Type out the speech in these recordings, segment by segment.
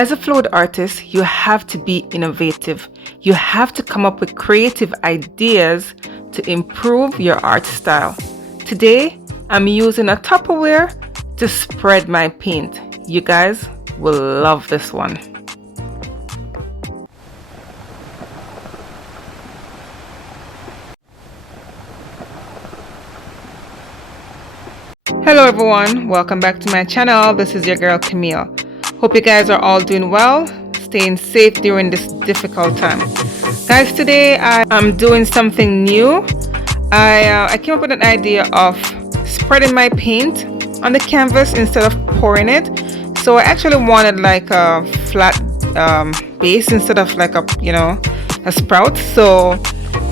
As a fluid artist, you have to be innovative. You have to come up with creative ideas to improve your art style. Today, I'm using a Tupperware to spread my paint. You guys will love this one. Hello everyone, welcome back to my channel. This is your girl Camille. Hope you guys are all doing well, staying safe during this difficult time. Guys, today I'm doing something new. I came up with an idea of spreading my paint on the canvas instead of pouring it. So I actually wanted like a flat base instead of like a sprout. So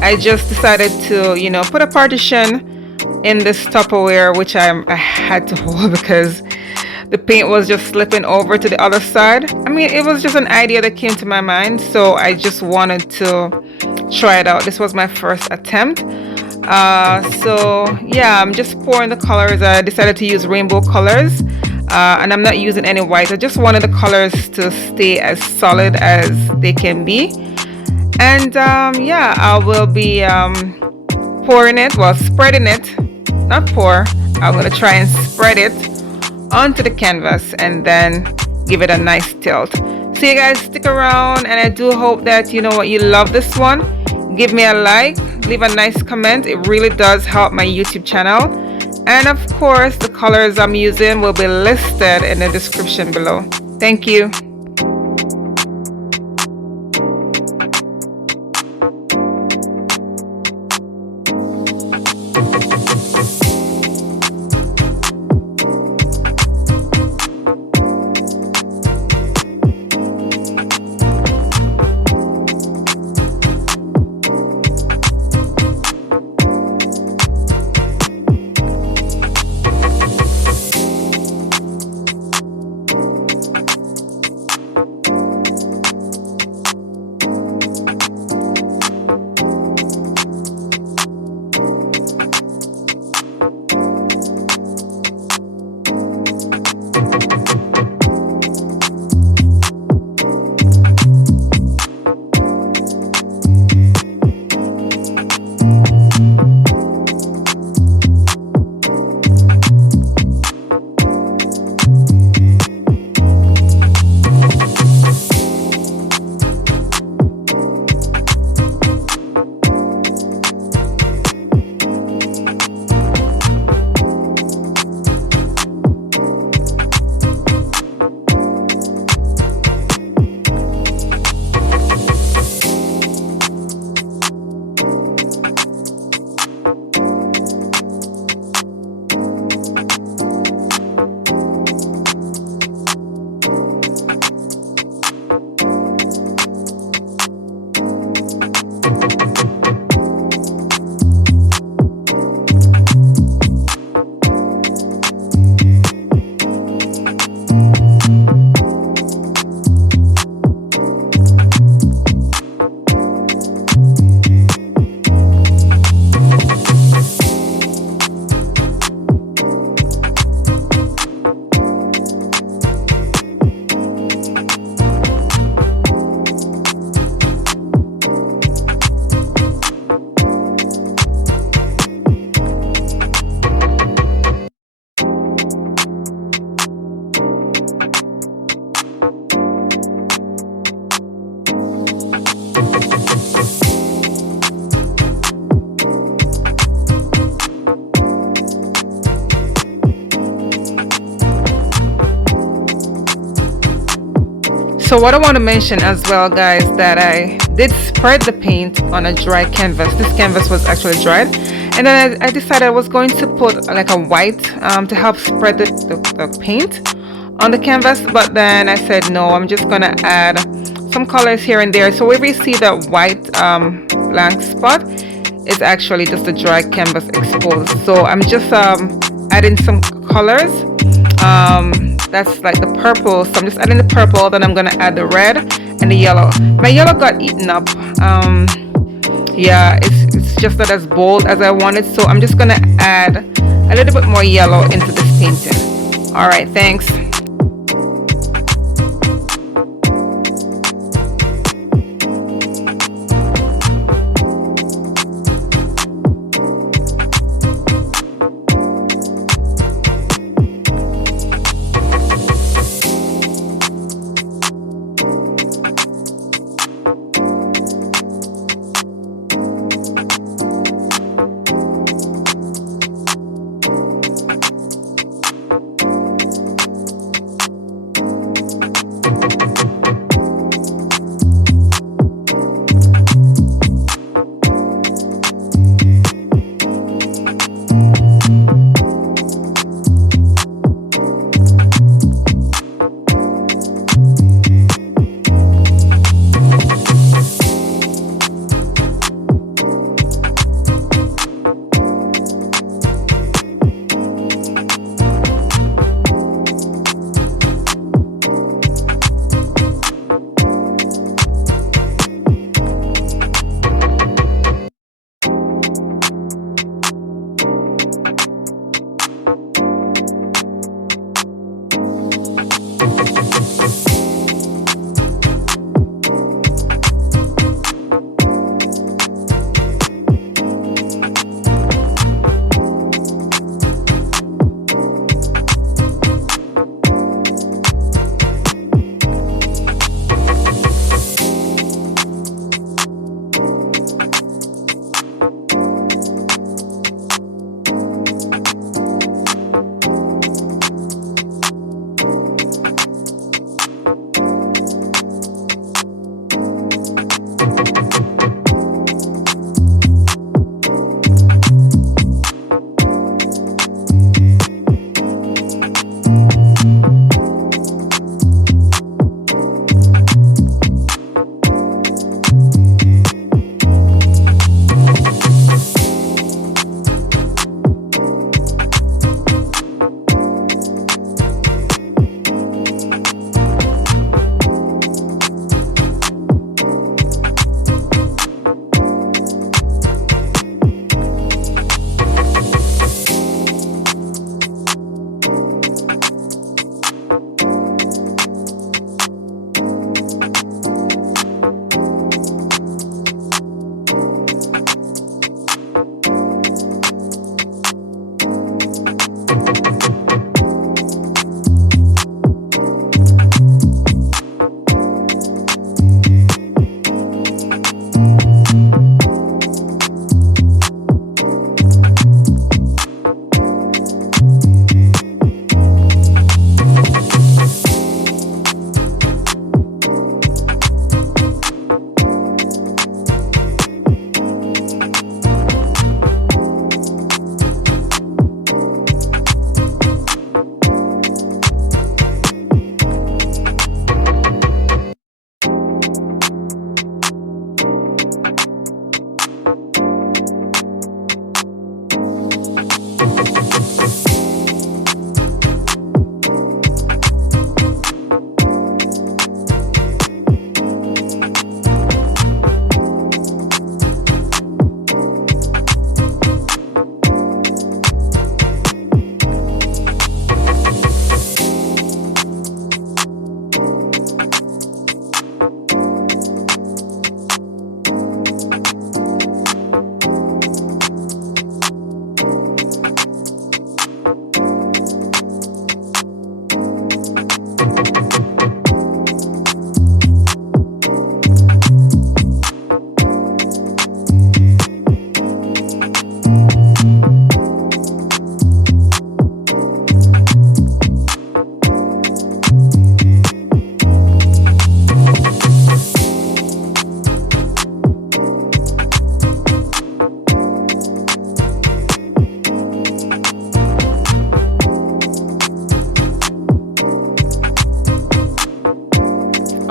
I just decided to put a partition in this Tupperware, which I had to hold because the paint was just slipping over to the other side. I mean, it was just an idea that came to my mind, so I just wanted to try it out. This was my first attempt. So yeah, I'm just pouring the colors. I decided to use rainbow colors, and I'm not using any white. I just wanted the colors to stay as solid as they can be. And yeah, I will be pouring it, well, spreading it, not pour. I'm gonna try and spread it onto the canvas and then give it a nice tilt. So you guys stick around, and I do hope that you love this one. Give me a like, leave a nice comment. It really does help my YouTube channel. And of course, the colors I'm using will be listed in the description below. Thank you. So what I want to mention as well, guys, that I did spread the paint on a dry canvas. This canvas was actually dried, and then I decided I was going to put like a white to help spread the paint on the canvas, but then I said no, I'm just gonna add some colors here and there. So wherever you see that white blank spot, it's actually just a dry canvas exposed. So I'm just adding some colors. That's like the purple, so I'm just adding the purple, then I'm gonna add the red and the yellow. My yellow got eaten up. Yeah, it's just not as bold as I wanted, so I'm just gonna add a little bit more yellow into this painting. All right, thanks.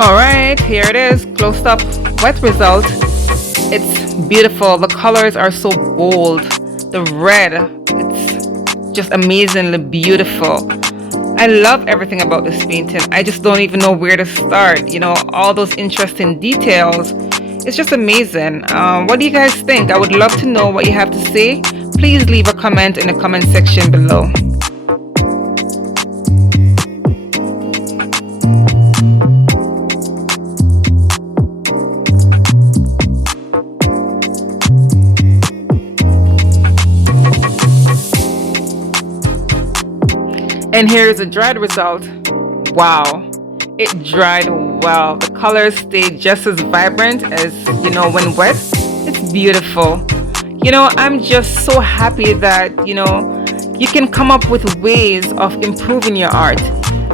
All right, here it is, close up wet result. It's beautiful. The colors are so bold. The red, it's just amazingly beautiful. I love everything about this painting. I just don't even know where to start. You know, all those interesting details. It's just amazing. What do you guys think? I would love to know what you have to say. Please leave a comment in the comment section below. And here's a dried result. Wow, it dried well. The colors stayed just as vibrant as, you know, when wet. It's beautiful. You know, I'm just so happy that, you know, you can come up with ways of improving your art,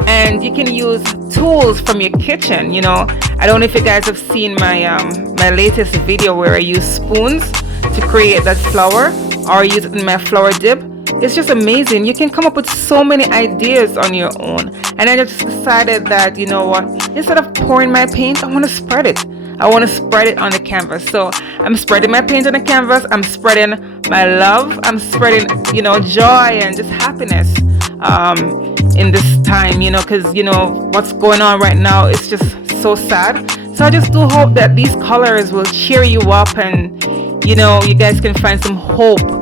and you can use tools from your kitchen. You know, I don't know if you guys have seen my my latest video where I use spoons to create that flower, or use it in my flower dip. It's just amazing. You can come up with so many ideas on your own. And I just decided that, you know what, instead of pouring my paint, I want to spread it. I want to spread it on the canvas. So I'm spreading my paint on the canvas. I'm spreading my love. I'm spreading, you know, joy and just happiness in this time, you know, because, you know, what's going on right now is just so sad. So I just do hope that these colors will cheer you up, and, you know, you guys can find some hope.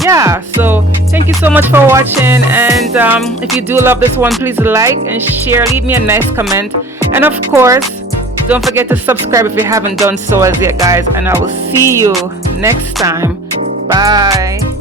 Yeah, so thank you so much for watching, and if you do love this one, please like and share, leave me a nice comment, and of course don't forget to subscribe if you haven't done so as yet, guys, and I will see you next time. Bye.